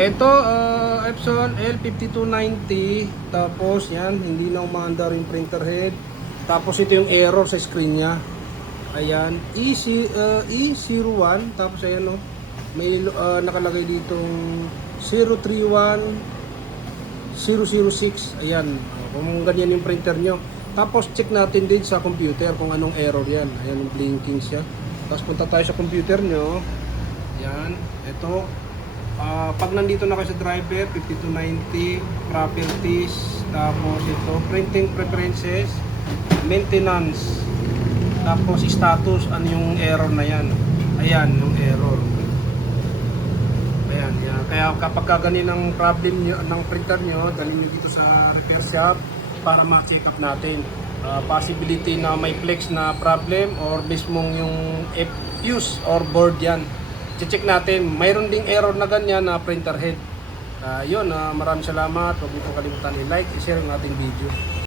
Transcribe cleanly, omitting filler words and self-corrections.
Ito, Epson L5290. Tapos yan, hindi na umaandar yung printer head. Tapos ito yung error sa screen niya. Ayan, E01. Tapos ayan, oh, may nakalagay ditong 031006. Ayan, kung ganyan yung printer nyo. Tapos check natin din sa computer kung anong error yan. Ayan, blinking siya. Tapos punta tayo sa computer nyo. Ayan, ito. Pag nandito na kayo sa driver, 5290, properties, tapos ito, printing preferences, maintenance, tapos status, ano yung error na yan. Ayan, yung error. Ayan, yan. Kaya kapag kaganin ng problem nyo, ng printer nyo, dalhin nyo dito sa repair shop para ma-check up natin. Possibility na may flex na problem or mismong yung fuse or board yan. Check natin, mayroon ding error na ganyan na printer head. Yun, maraming salamat. Huwag niyo po kalimutan i-like, i-share yung ating video.